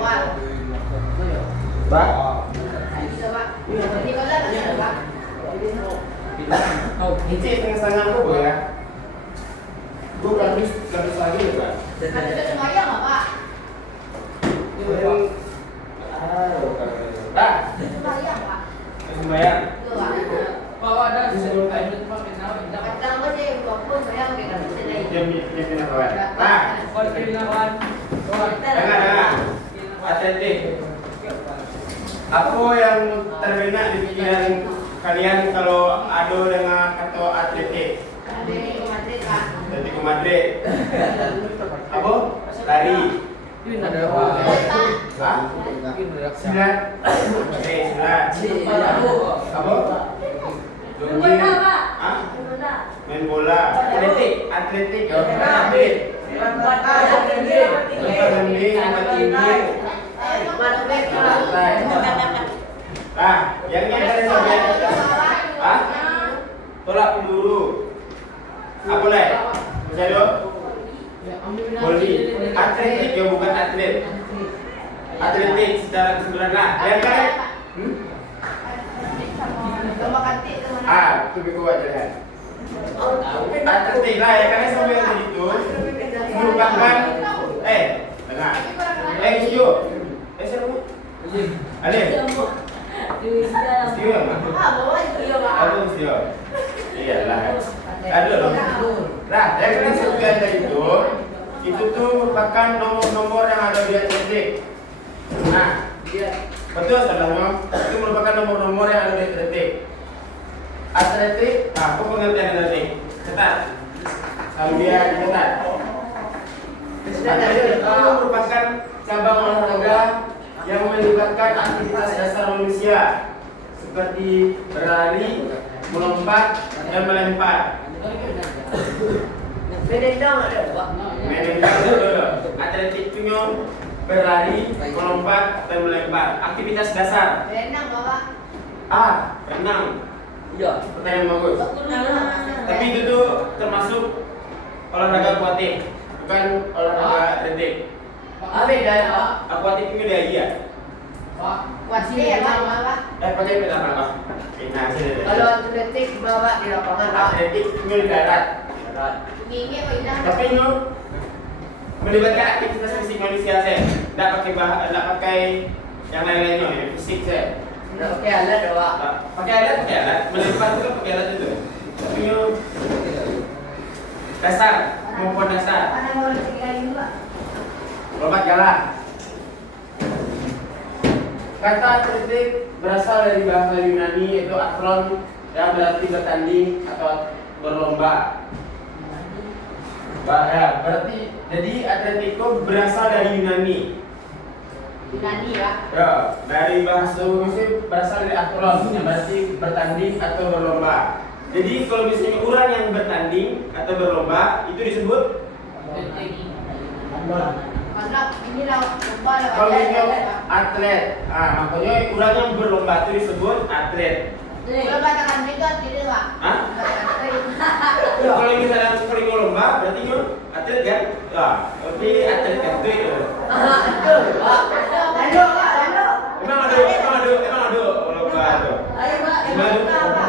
Pak? Ini setengah aku ya. Gue habis lagi ya Pak. Semuanya nggak Pak? Pak, Semuanya Pak? sembahyang. Pak ada sebelum kain itu Pak kenal tidak. Kadang aja walaupun saya nggak bisa dari. Jam pindah kawan. Pak, Kalau kenalan, dengar. Atletik. Apa yang terbenak di pikiran kalian kalau ado dengan kata atletik? Dari Madrid Pak. Atletico Madrid. Apa? Lari. ini ada apa? Hah? Silat. Silat. Apa? Jogging. Hah? Main bola. Atletik. Atletik. Nah, yang ini ada sampai. Hah? Tolak peluru. Apa lagi? Bisa dong? Voli. Atletik ya bukan atlet. Atletik secara keseluruhan lah. Yang kan? Lomba kantik itu mana? Ah, itu kuat jalan. Atletik lah ya karena sampai itu merupakan dengar. Sio. Siapa? Alif. Sio apa? Bawa itu ya Pak. Apa Sio? Iyalah. Ada loh. Nah, yang kena sebutkan tadi itu tuh merupakan nomor-nomor yang ada di atletik. Nah, betul saudara. Itu merupakan nomor-nomor yang ada di atletik. Atletik, apa pengertian atletik? Cetat. Kalau dia cetat. Atletik itu merupakan cabang olahraga yang melibatkan aktivitas dasar manusia seperti berlari, melompat, dan melempar. Bedendang ada Pak. Atletik itu berlari, melompat, dan melempar. Aktivitas dasar. Bedendang Bapak. Renang. Iya. Pertanyaan bagus. Tapi itu tuh termasuk olahraga akuatik, bukan olahraga atletik. Beda ya Pak. Akuatik itu dia iya. Pak, Wajib ya Pak. Pakai pedang apa? Nah, sini. Kalau atletik bawa di lapangan Pak. Atletik itu di darat. Ini apa ini? Tapi itu melibatkan aktivitas fisik manusia saya. Tidak pakai yang lain-lainnya, ya. Fisik saya. Nggak pakai alat ya Pak. Pakai alat. Melempar itu kan pakai alat itu. Tapi itu dasar, kemampuan dasar. Mana mau sekali Pak? Lompat jalan. Kata atletik berasal dari bahasa Yunani yaitu akron yang berarti bertanding atau berlomba. Berarti jadi atletik itu berasal dari Yunani. Yunani ya. Ya, dari bahasa Indonesia berasal dari akron yang berarti bertanding atau berlomba. Jadi kalau misalnya orang yang bertanding atau berlomba itu disebut Karena ini lomba kalau itu atlet. Makanya orang yang berlomba itu disebut atlet. Kalau katakan juga tidak Pak. Hah? Kalau misalnya sering lomba berarti itu atlet kan? Berarti atlet kan itu. Betul Pak. Lalu Pak, lalu. Emang ada lomba itu. Ayo Pak, Emang lomba Pak.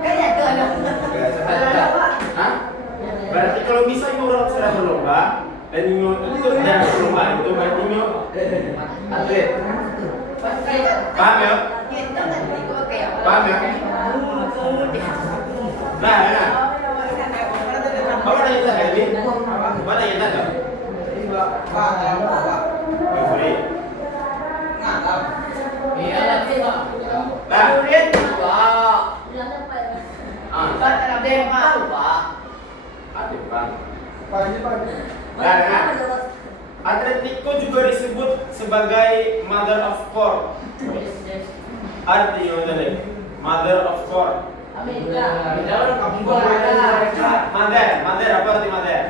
Kayaknya tuh ada. Lalu Pak. Hah? Berarti kalau misalnya orang sedang berlomba dan itu dan berlomba itu berarti atlet. Paham ya? Paham ya? Nah. Apa tanya tadi? Apa tanya tadi? Boleh. iya lagi Pak. Nah. Pak. Pak ada Pak. Ada bang. Nah. Atletico juga disebut sebagai mother of sport. Artinya tadi mother of sport. Mother apa arti mother?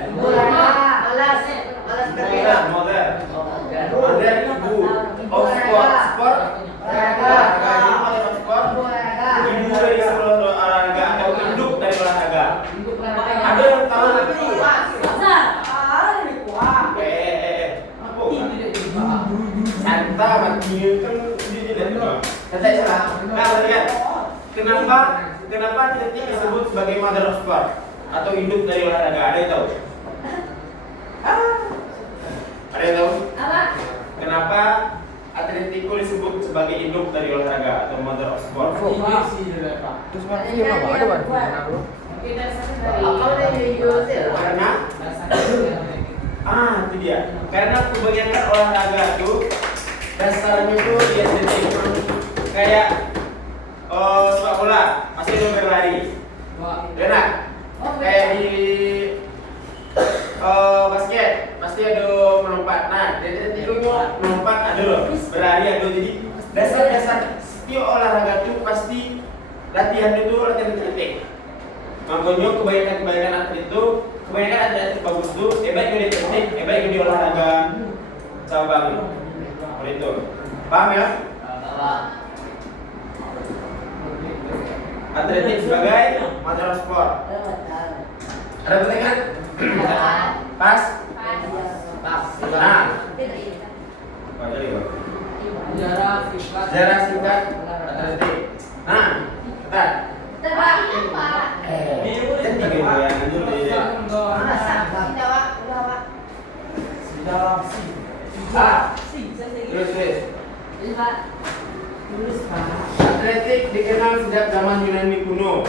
Alas kerja. Mother ibu of sport. Sport ini mother of sport. Ibu dari seluruh olahraga atau induk dari olahraga. Ada yang tahu? Apa? ternyata mati kan dilihat. Saya salah. Nah, lihat. Kenapa atletik disebut sebagai mother of sport atau induk dari olahraga? Ada yang tahu? Ada yang tahu? Apa? Kenapa Atletico disebut sebagai induk dari olahraga atau mother of sport? Terus mana ada baru? Apa dari USA? Karena itu dia. Karena kebanyakan olahraga itu dasarnya itu di atletik. Kayak sepak bola masih ada berlari. Enak. Kayak di basket pasti ada melompat. Nah, di atletik itu melompat ada loh, berlari ada. Jadi dasar-dasar setiap olahraga itu pasti latihan itu latihan atletik. Makanya kebanyakan atlet itu, kebanyakan atlet bagus itu, baik di teknik, baik di olahraga cabang. Seperti itu. Paham ya? Atletik sebagai mother sport. Ada pertanyaan? Pas? Nah. Apa tadi, Pak? Sejarah singkat atletik. Nah, bentar. Atletik dikenal sejak zaman Yunani kuno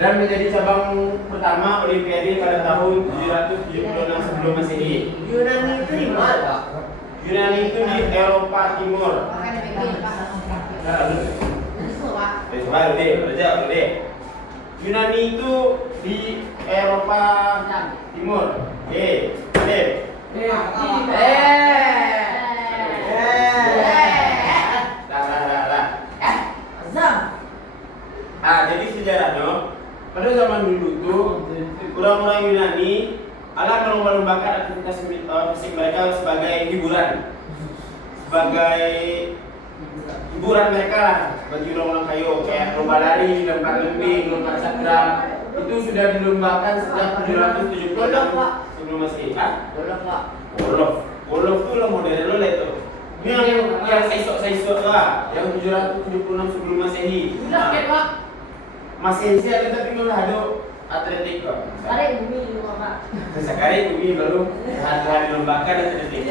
dan menjadi cabang pertama Olimpiade pada tahun 776 sebelum Masehi. Yunani itu di mana? Yunani itu di Eropa Timur. Yunani itu di Eropa Timur. Jadi sejarahnya pada zaman dulu itu orang-orang Yunani akan melomba-lombakan aktivitas fisik mereka sebagai hiburan, mereka lah bagi orang-orang kayu, kayak lomba lari, lomba lembing, lomba cakram. Itu sudah dilombakan sejak 776 sebelum Masehi. Wolof itu lah model lo itu. Ini yang saisok lah, yang 776 sebelum Masehi. Masehi sih ada tapi nggak ada atletik kok. Sekarang bumi baru hari dilombakan atletik.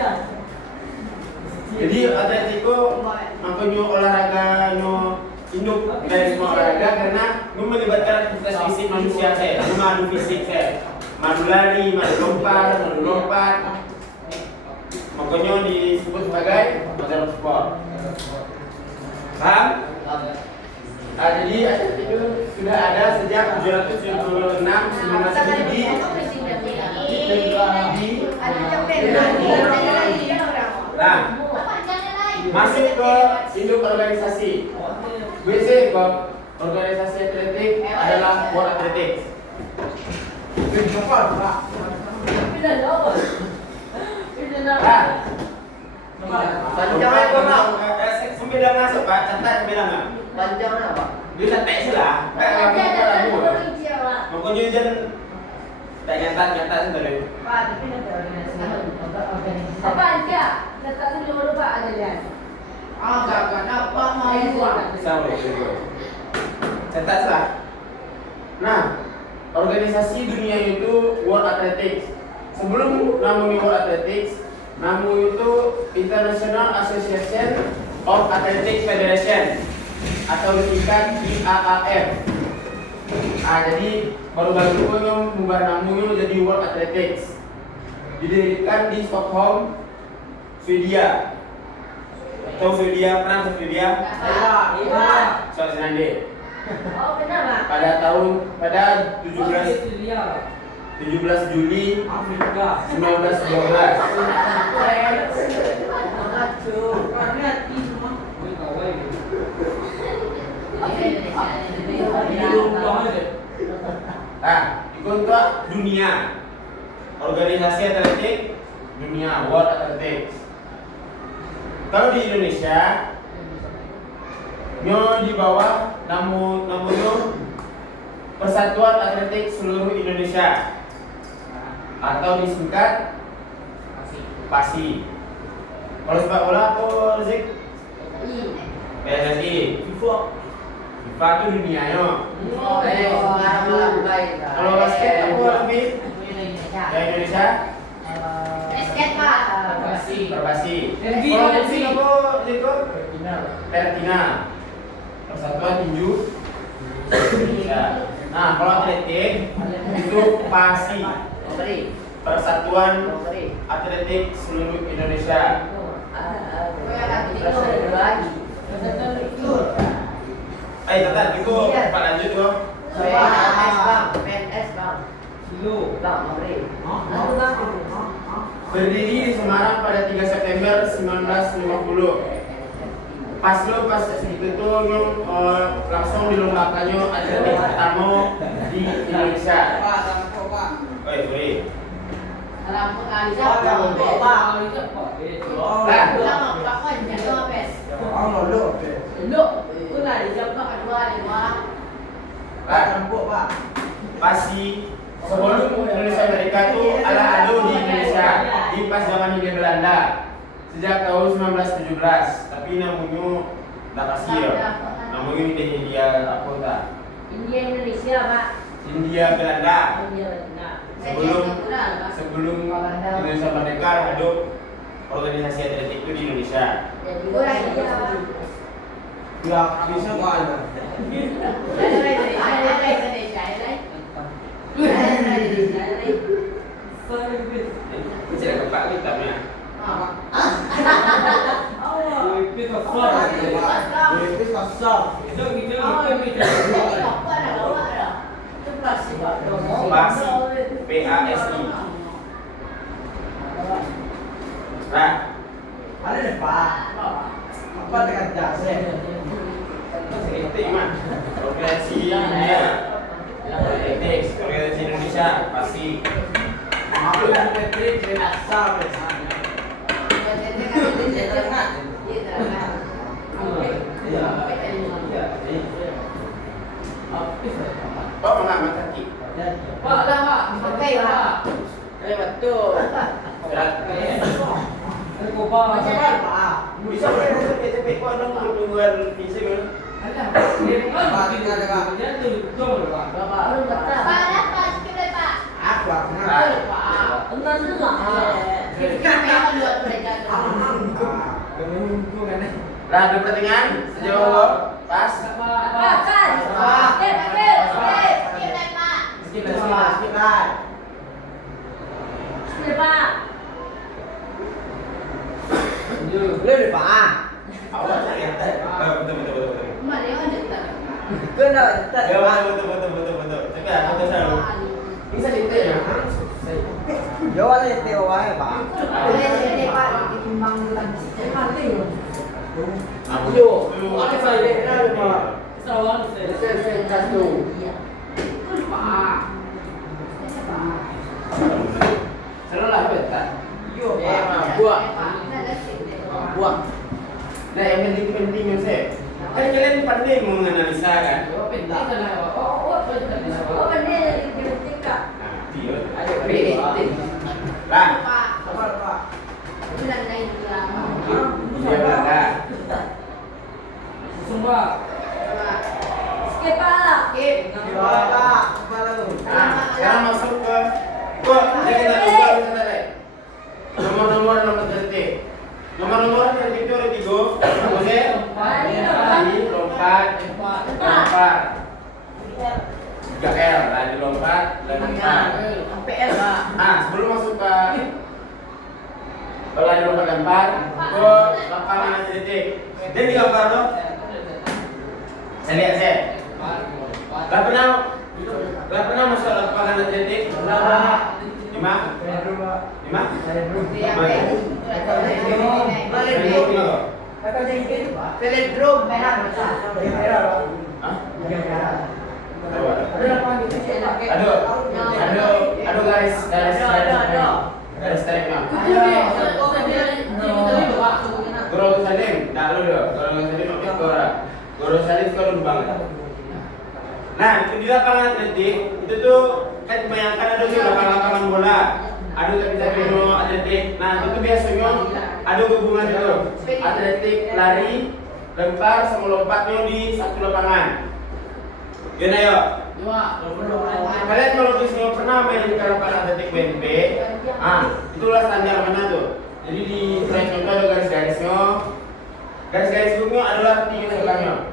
Jadi atletiko makanya olahraga induk dari semua olahraga karena melibatkan aktivitas fisik manusia saya, mengadu fisik saya, madu lari, madu lompat. Makanya disebut sebagai mother sport. Paham? Jadi atletik itu sudah ada sejak 776 sebelum Masehi masuk ke induk organisasi. WC kok organisasi atletik adalah World Athletics. Panjangnya berapa? Sembilan masuk Pak, catat sembilan. Panjangnya apa? Dia tak lah. Makanya jangan tak nyatat sendiri. Apa aja? Letak dulu Pak ada lihat. Agak dapat mau. Sama itu. Catat lah. Nah, organisasi dunia itu World Athletics. Sebelum namanya World Athletics, namanya itu International Association of Athletics Federation atau disingkat IAAF. Jadi baru-baru ini mengubah namanya jadi World Athletics. Didirikan di Stockholm, Swedia. Tahu Swedia? Pernah ke Swedia? Iya. Soal Senande. Oh benar Pak. Pada 17 Juli Afrika 1912. Di kontrak dunia organisasi atletik dunia World Athletics. Kalau di Indonesia di bawah namanya Persatuan Atletik Seluruh Indonesia atau disingkat PASI. Kalau sepak bola apa Zik? I. PSSI. FIFA itu dunianya. Kalau basket apa lebih? Indonesia. Ya Indonesia. Basket Pak. Perbasi. MV, Kalau MV. musik apa Ziko? Pertina. Persatuan Tinju Indonesia. Nah, kalau atletik itu PASI. Persatuan Atletik Seluruh Indonesia. Tetap itu Pak lanjut kok. Berdiri di Semarang pada 3 September 1950. Pas itu tuh langsung dilombakannya atletik pertama di Indonesia. Oh iya, Pasi sebelum Indonesia Merdeka itu ada di Indonesia di pas zaman Hindia Belanda sejak tahun 1917, tapi namanya tak pasti ya. Namanya Hindia apa tak? India Indonesia Pak. Hindia Belanda. India Belanda. Sebelum Indonesia Merdeka ada organisasi atletik itu di Indonesia. Jadi orang India. Ya, bisa nggak ada? Bisa kepak kitabnya. Wipis kasar. Pasi, PASI. Nah, Ada deh Pak. Apa dengan jasa? itu mah organisasi dunia atletik, organisasi Indonesia pasti. Aku yang Patrick asal bersama. Kok mengamat kaki? Pak, dah Pak. Oke, Pak. Betul. Ada kopa. Pak. Bisa cepet kok dong pertumbuhan fisik kan? Ada. Pak, kita ada Pak. Dia tuh betul Pak. Belum betul. Pak, ada Pak, sikit Pak. Aku akan. Enggak juga. Kita memang buat mereka. Lah ada pertanyaan sejauh pas. Pak, kan? Skip, Pak. Skip, Pak. Boleh deh Pak. Awak saya betul. Mana yang ada tak? Kena Ya betul. Tapi aku selalu bisa ditanya. Jawab aja Teo wae Pak. Boleh jadi Pak, ditimbang lagi. Aku Apa saya ini Pak? Sawan saya. Iya. Pak. Selalu betul. Yo, buah. Buah. Nah yang penting saya. Kan kalian pandai menganalisa kan? Penting kan Pak. Oh, penting. Oh, benar di bibliotika. Nah, dia. Ayo, penting. Lah, Pak. Sabar Pak. Bilang lain bilang. dia Belanda. Semua. Skip, Pak. Skip. Gimana Pak? Kepala lu. Nah, sekarang masuk ke kita coba kita lihat. Nomor detik. Nomor detik itu ada 3. Lompat. 3L, lari lompat, lempar. PL, Pak. Nah, sebelum masuk ke lari lompat lempar, ke lapangan atletik. Dia di gambar loh. Saya lihat saya. Gak pernah masuk lapangan atletik. 5. Velodrome merah. Hah? Aduh. Aduh garis tarik mah. Guru Salim, dah lu deh. Guru Salim oke Guru Salim kalau lubang. Nah, itu di lapangan atletik itu tuh kan kebanyakan ada di lapangan bola. Ada tapi no atletik. Nah, itu biasanya Ada gabungan itu. Atletik, lari, lempar sama lompatnya di satu lapangan. Gimana ayo? Kalian kalau misalnya pernah main di karapan atletik BNP, itulah standar mana tuh. Jadi di track itu ada garis-garisnya. Garis-garis hidungnya adalah 3 sebelahnya.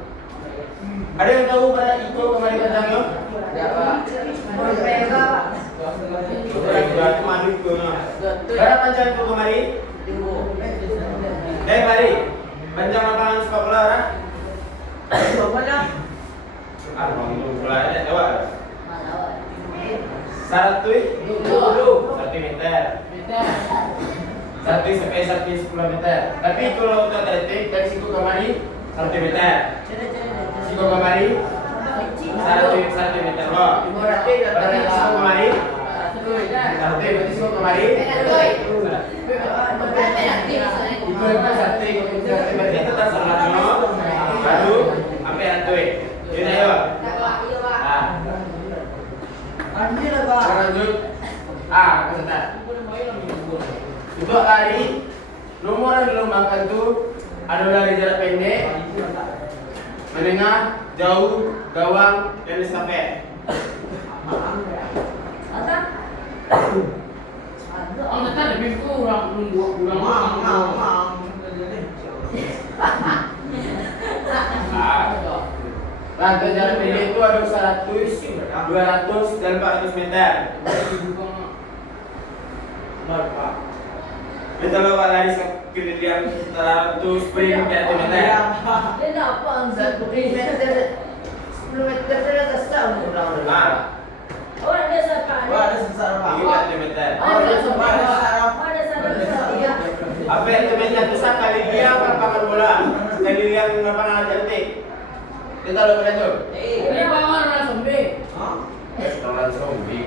Ada yang tahu pada Iko kemarin panjangnya? Ya, Pak. Berarti madu Ikonya. Berapa panjang itu kemarin? Mari. Panjang lapangan sepak bola, Ra? Bang itu bola aja, coba. 1 meter. 1 sampai 10 meter. Tapi kalau untuk atletik dari situ kemari 1 meter. Situ kemari 1 meter loh. Berarti situ kemari 1 situ kemari. Itu apa 1 berarti tetap sama baru sampai 1. Ini ayo. Lanjut. Sebentar. Untuk lari, nomor yang dilombakan itu ada lari jarak pendek, menengah, jauh, gawang, dan estafet. Lebih kurang Rantai jarak pendek itu ada 100, 200, dan 400 meter. Kita bawa lari sekeliling 100 sprint 100 meter. Ada sebesar apa? Ini 100 meter. Apa yang meter itu kali dia lapangan bola, keliling lapangan atletik. Kita lo pada tuh. Orang zombie.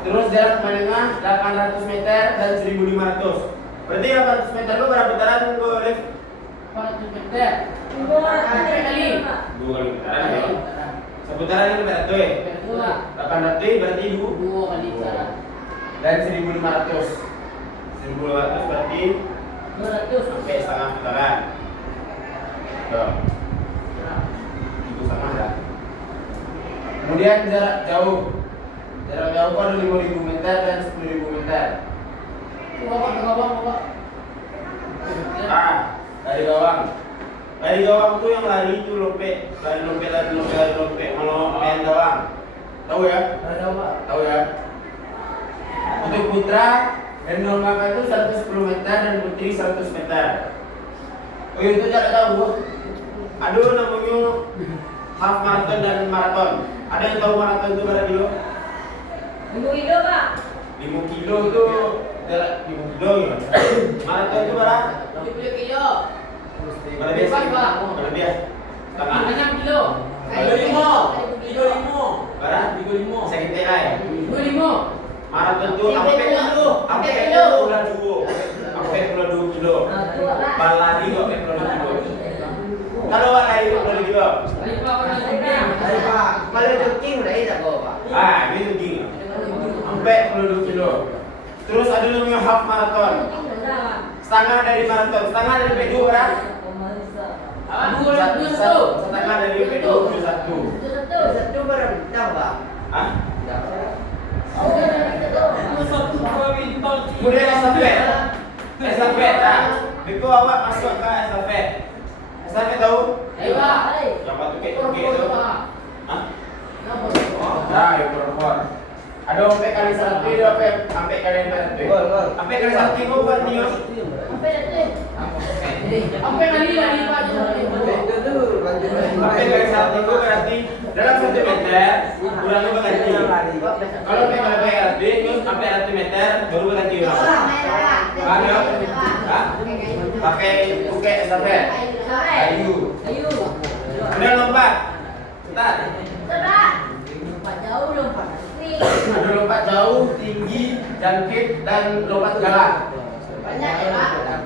Terus jarak menengah 800 meter dan 1500. Berarti 800 meter lu berapa putaran gua lift? 400 meter. 2 kali. 2 kali putaran ya. Seputaran ini berapa tuh? 800 berarti 2 kali putaran. dan 1500. 1500 berarti 200 sampai setengah putaran. Tuh. Itu sama ya. Kemudian jarak jauh. Jarak jauh ada 5000 meter dan 10000 meter. Dari gawang. Dari gawang tuh yang lari itu lompe, lari lompe. Kalau main gawang, tahu ya? Tahu ya? Untuk putra dan dilombakan itu 110 meter dan putri 100 meter. Oh itu jarak jauh. Aduh namanya half marathon dan maraton. Ada yang tahu maraton itu berapa kilo? 5 kilo, Pak. 5 kilo itu jarak 5 kilo ya. Maraton itu berapa? 70 kilo. Berapa dia? Berapa dia? Setengah. 6 kilo. Berapa? Saya kita lah ya. 25. Maraton itu sampai kilo. Sampai 2 kilo. Balari kok sampai 2 kilo. Kalau lari 2 kilo. Kalau jogging udah itu kok, Pak. Ini jogging. Sampai 2 kilo. Terus ada namanya half marathon. Setengah dari maraton. Setengah dari P2 berapa? Setengah dari P2 21. Satu berapa jam, Pak? Hah? Kemudian Kemudian estafet. Beko awak masuk ke estafet. Estafet tahu? Ayo, Pak. Yang batu kek itu. Hah? Ya perempuan. Ada sampai kali 100, ada sampai kali 400. Sampai kali 100 kok buat dia. Sampai kali lagi Pak. Sampai kali 100 kok berarti dalam 1 meter kurangnya berganti. Kalau sampai kali 100 sampai 100 meter baru berganti orang. Paham ya? Hah? Pakai buket estafet. Ayu. Kemudian lompat. Start. Ada lompat jauh, tinggi, jangkit, dan lompat galak. Banyak ya, Pak.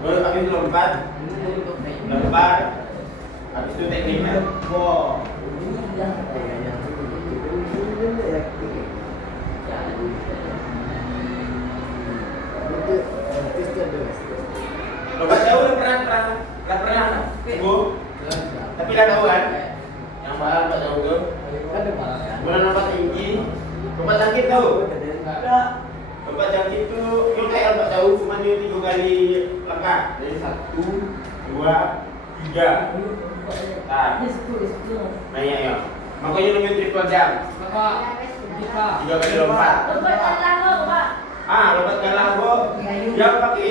Baru habis lompat, habis itu tekniknya. Wow. Bu. Tapi lah tahu kan? Yang mahal Pak tahu tuh. Bulan lompat tinggi, lompat jangkit tahu? Lompat jangkit itu yang kayak Pak tahu cuma dia 3 kali langkah. Jadi 1, 2, 3. Nah, banyak ya. Makanya namanya triple jump. Bapak, kita. 3 kali lompat. Lompat galah Pak. Lompat galah kok. Dia pakai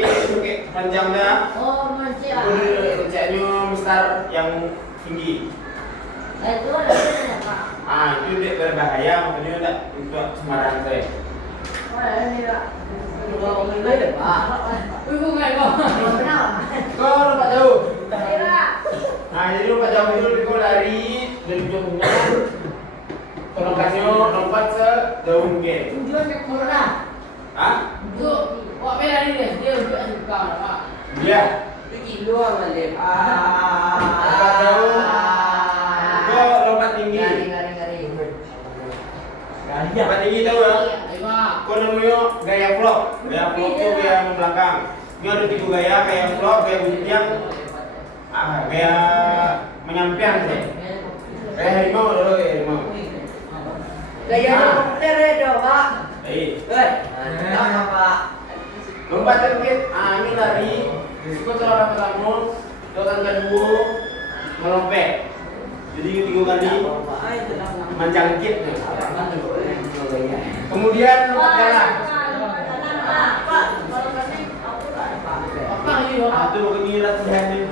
panjangnya. Oh, mancing. Rencanya besar yang tinggi. Itu ada Pak. Itu dia berbahaya makanya enggak untuk sembarang saya. Oh, ini Pak. Wih, kok nggak kok? Kau lompat jauh. Iya. Jadi lompat jauh itu dia lari dari ujungnya. Tolongkannya lompat sejauh mungkin. Tujuan ke Korea. Hah? Itu, wah beda nih deh. Dia udah suka, Pak. Iya. Lompat jauh. Kau lompat tinggi. Lompat tinggi tahu ya? Ayo, Pak. Kau namanya gaya vlog. Gaya vlog itu gaya membelakang. Ini ada 3 gaya, gaya vlog, gaya buntiang, gaya menyampian sih. Gaya harimau dulu gaya harimau. Pak. Pak. Lompat terkit, ini lari. Risiko cara pertama, tekan kedua, melompat. Jadi 3 kali menjangkit. Kemudian lompat jalan. Apa ini, Pak? Itu begini latihan nih.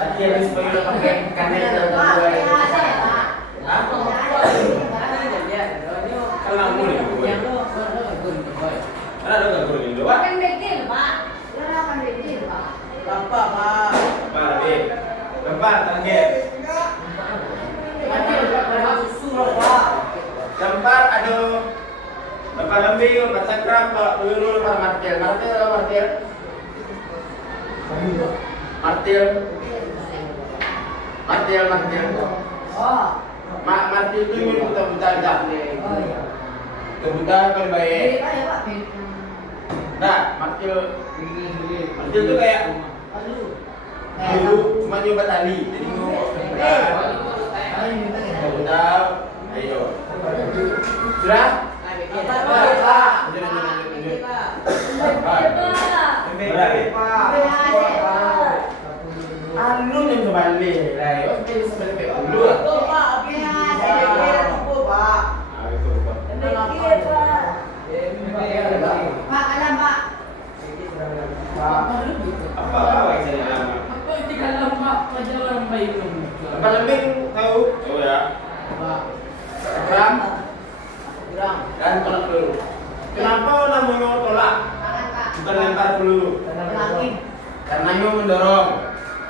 Latihan supaya lo pakai kanan dan kedua. Kalau mulai, ada nggak guru ini doang? Akan bikin Pak. Akan bikin Pak. Bapak, Pak. Lempar lagi, lempar target. Lempar ada lempar lembing, lempar cakram, dulu lempar martil, martil. Oh. Martil itu yang diputar-putar aja. Oh iya. Kebutaan kan baik. Ya Pak. Nah, martil itu kayak dulu cuma nyoba tali, jadi kebutar. Ayo. Sudah? Anu yang kembali, lah, oke sebenarnya dulu. Pak, alam Pak. Apa yang saya lama? Apa yang tiga lama pelajaran baik belum? Lempar lembing tahu? Oh ya. Cakram dan tolak peluru. Kenapa namanya tolak? Bukan lempar peluru. Karena mendorong.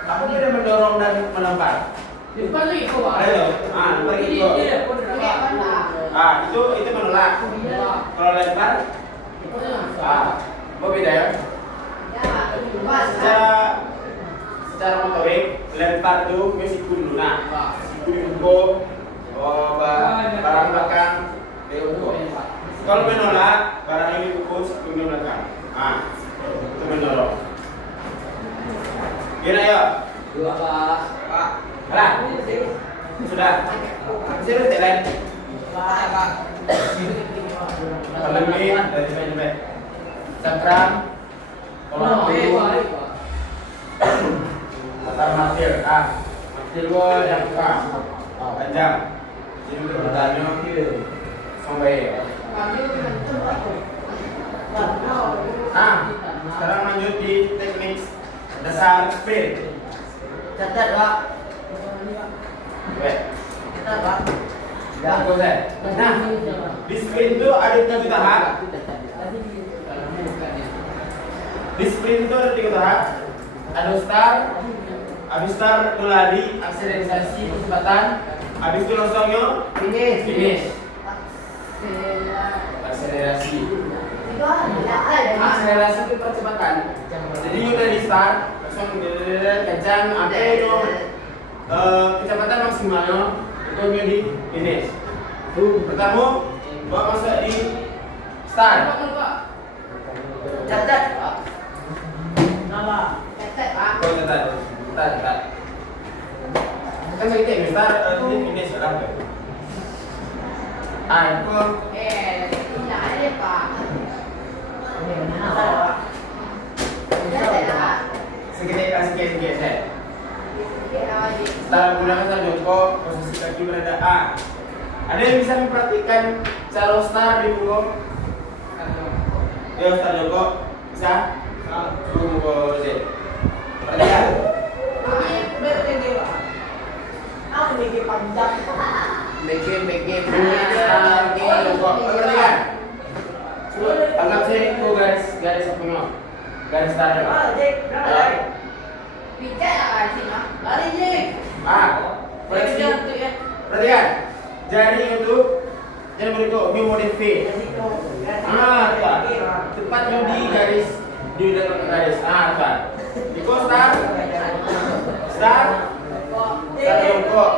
Aku tidak mendorong dan melempar. Depan lagi kok, Pak. Ayo, lempar Ini itu. dia pun Pak. Itu menolak. Kalau lempar, apa beda ya? Secara motorik, lempar itu mesti dulu. Nah, siku diungkuk, barang belakang diungkuk. Kalau menolak, barang ini diungkuk, siku di belakang. Itu mendorong. Gini ya? Dua, Pak. Pak. Alah, sudah. Sudah jalan. Pak. Lebih dari sampai cakram, tolak peluru, latar martil. Martil gua yang panjang. Jadi bertanya sampai. Sekarang lanjut di teknik dasar sprint. Catat, Pak. Baik. Catat, Pak. Ya, boleh. Nah, di sprint itu ada 3 tahap. Di sprint itu ada 3 tahap. Ada start, habis start itu lari, akselerasi kecepatan, habis itu langsungnya finish. Akselerasi. Akselerasi itu percepatan. Jadi udah di start, langsung kencang, sampai itu kecepatan maksimalnya itu di finish. Pertama, bawa masuk di start. Catat, Pak. Nama. Oh, catat. Berapa? Aku Tidak ada Pak. Sedikit saya. Setelah menggunakan start jongkok, posisi kaki berada A. Ada yang bisa memperhatikan cara start di punggung? Ya, start jongkok bisa? Punggung Z. Perhatikan. Start jongkok. Perhatikan. Anggap saya itu garis apa no? Garis start. Perhatikan. Jari itu jangan berikut di mode V. Tepat di garis di dalam garis. Tepat. Di start jongkok.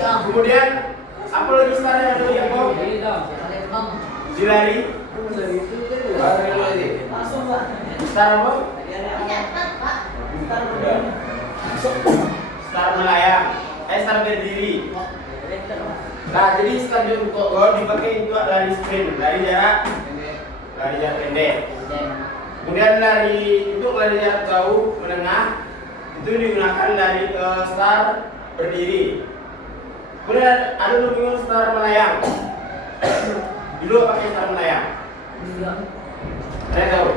Kemudian apa lagi start yang ada di jongkok? Dilari. Start apa? Start melayang. Start berdiri. Nah, jadi start jongkok dipakai untuk lari sprint, lari jarak pendek. Kemudian untuk lari jarak jauh menengah itu digunakan lari start berdiri. Kemudian ada juga start melayang. Dulu pakai start melayang. Saya tahu.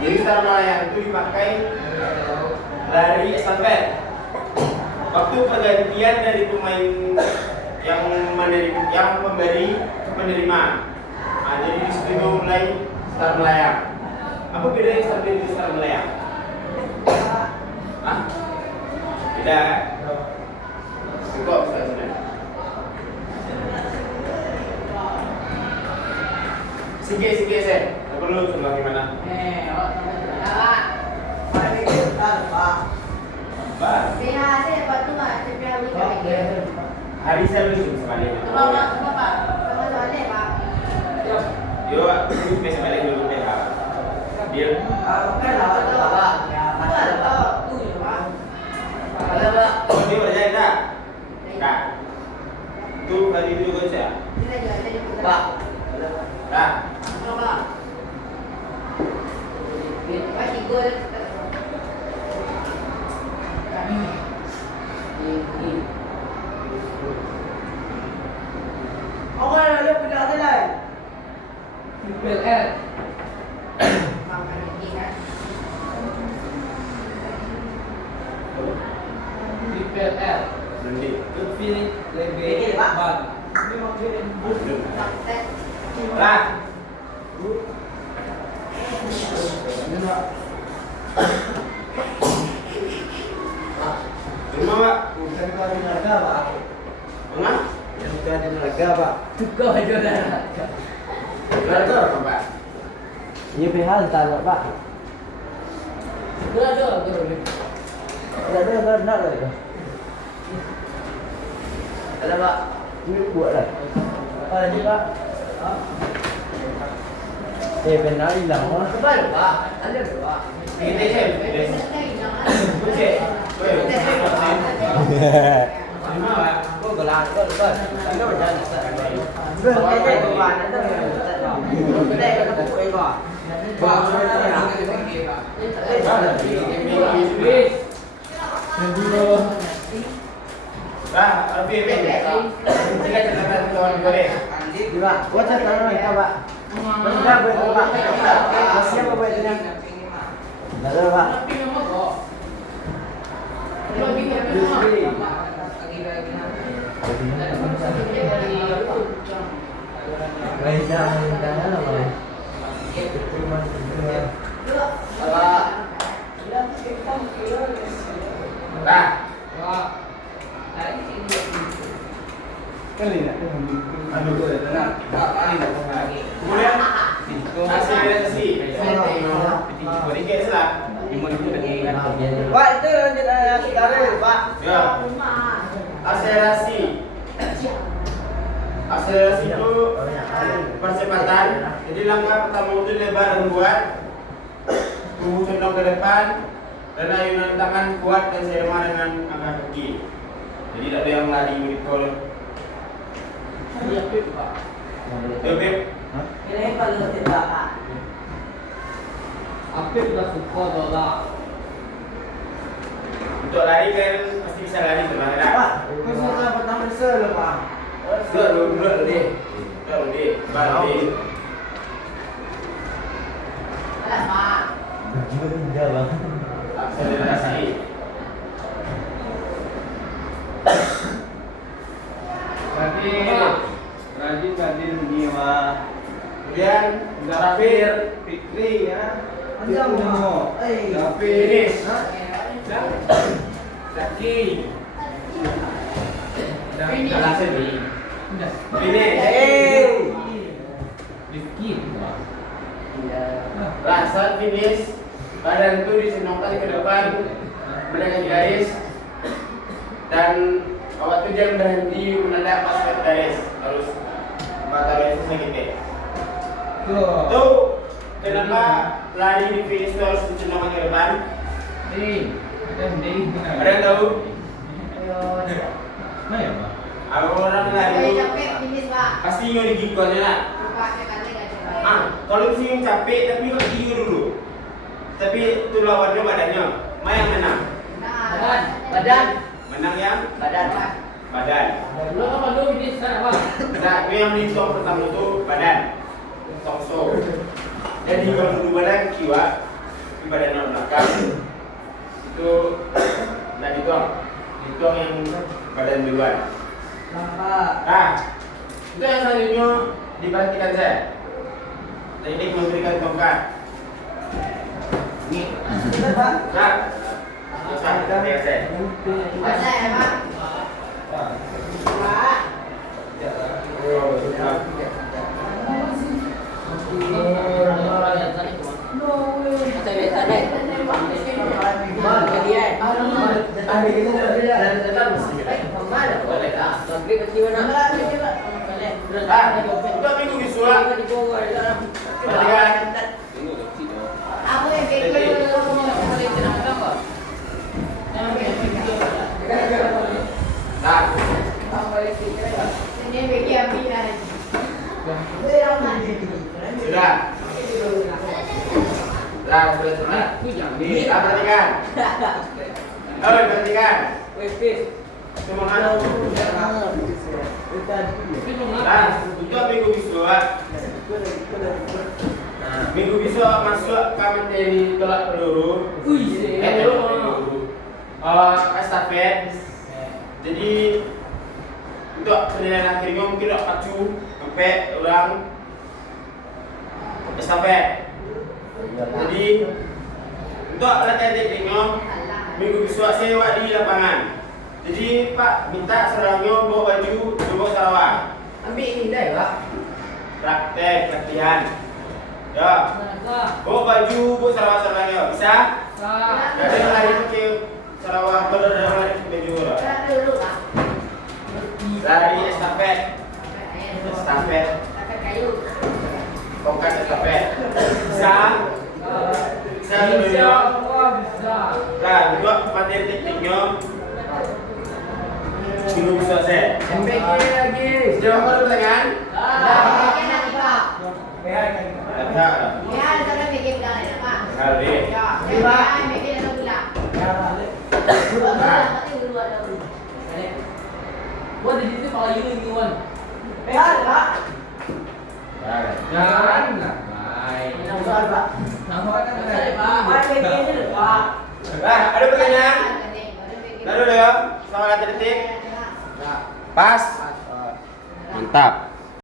Jadi start melayang itu dipakai lari estafet. Waktu pergantian dari pemain yang memberi penerima. Nah, jadi di situ mulai start melayang. Apa bedanya start berdiri start melayang? Hah? Beda kan? Cukup sudah. Sige saya. Tak perlu coba gimana? Hari saya belum sekali. Yo, besok balik dulu deh. Deal. Ini berjaya tak? Tak. Tu kali itu saja. Pak. Tak. PPL. PPL. Nanti. Feeling lebih bang. Lah. Terima Pak. Bukan kau di neraka, Pak. Enggak? Bukan di neraka, Pak. Tukar aja dah. Neraka apa Pak? Ini behal tak, Pak. Ada. Nak lah. Ada, Pak. Ini buat lah. Apa ni, Pak? Benar hilang. Kebal Pak. Ada Pak. Kita cek. Cek. Terima Pak. Kau gelar, kau. Kita berjalan. Kita bukan ada. Kita kena buat apa? Jika catatan kawan boleh. Pak, buat catatan mereka, Pak. Benar, Pak. Siapa buat ini? Ada, Pak. Kemudian akselerasi. Sedikit lah. Pak, itu lanjut sekarang, Pak. Ya. Akselerasi. Akselerasi itu percepatan. Jadi langkah pertama itu lebar dan buat, tunggu condong ke depan, Dan ayunan tangan kuat dan sama dengan angkat kaki. Jadi tak ada yang lari mikul. Iya, Pip, Pak. Beb. Ini kalau tidak Pak. Apip dah suka dolar. Untuk lari kan pasti bisa lari teman kan? Pak, kau sudah pertama sel Pak. Dua deh. Balik. Alah Pak. Benda bang. Akselerasi. Rajin ni mah. Kemudian Zafir, Fikri ya. Anjang, Nemo. finish. Zaki. Finish. Finish. Rifki. Saat finish, badan itu disenongkan ke depan mendekati garis dan awak itu jangan berhenti menandak pas ke garis, harus mata garis sedikit. Tuh, kenapa lari di finish itu harus disenongkan ke depan? Ada yang tahu? Mana Pak? Orang lari Saya itu capek finish Pak. pasti nyo di giginya nak. Pak, saya kata enggak capek. Kalau di sini capek tapi kok gigi dulu. Tapi itu lawannya badannya. Mana yang menang? Nah, Badan. Menang yang badan Pak. badan. Lu apa dulu ini sekarang, Pak? Nah, itu yang dihitung pertama itu badan. Torso. Jadi kalau dulu badan kiwa, di badan yang belakang itu nah dihitung yang badan duluan. Nah, itu yang selanjutnya diperhatikan saya. Teknik memberikan tongkat. Ini. Nah, saya. Masa ya Pak? Pak. Itu minggu visual. Perhatikan. Aku yang kayak Nah, ini bikin api dah. sudah. Nah, sudah. Perhatikan. Perhatikan. Semua anak. Nah, itu minggu visual. Minggu visual masuk ke materi tolak peluru. Estafet. Jadi untuk penilaian akhirnya mungkin tak pacu sampai orang estafet. Jadi untuk latihan tekniknya minggu visual sewa di lapangan. Jadi Pak minta serangnya bawa baju bawa Sarawak. Ambil ini dah, Pak. Praktek latihan. Ya. Bawa baju bawa Sarawak serangnya bisa? Gak ada yang lari pakai Sarawak kalau ada yang lari pakai baju lah. Dulu Pak. Lari estafet. Estafet. Pakai kayu. Tongkat estafet. Bisa? Bisa dulu. Nah, juga materi tekniknya minggu bisa saya. lagi. Sudah mau pertanyaan? Bikin nanti Pak. Ada. Ya, sana bikin bilang ada Pak. Ada. Ya, jangan bikin ada bilang. Nanti dulu ada. Buat di situ kalau ini Wan. Pak. Jangan lah. Baik. Nama kan ada Pak. Nah, ada pertanyaan? Lalu deh, sama kata detik. Pas. Mantap.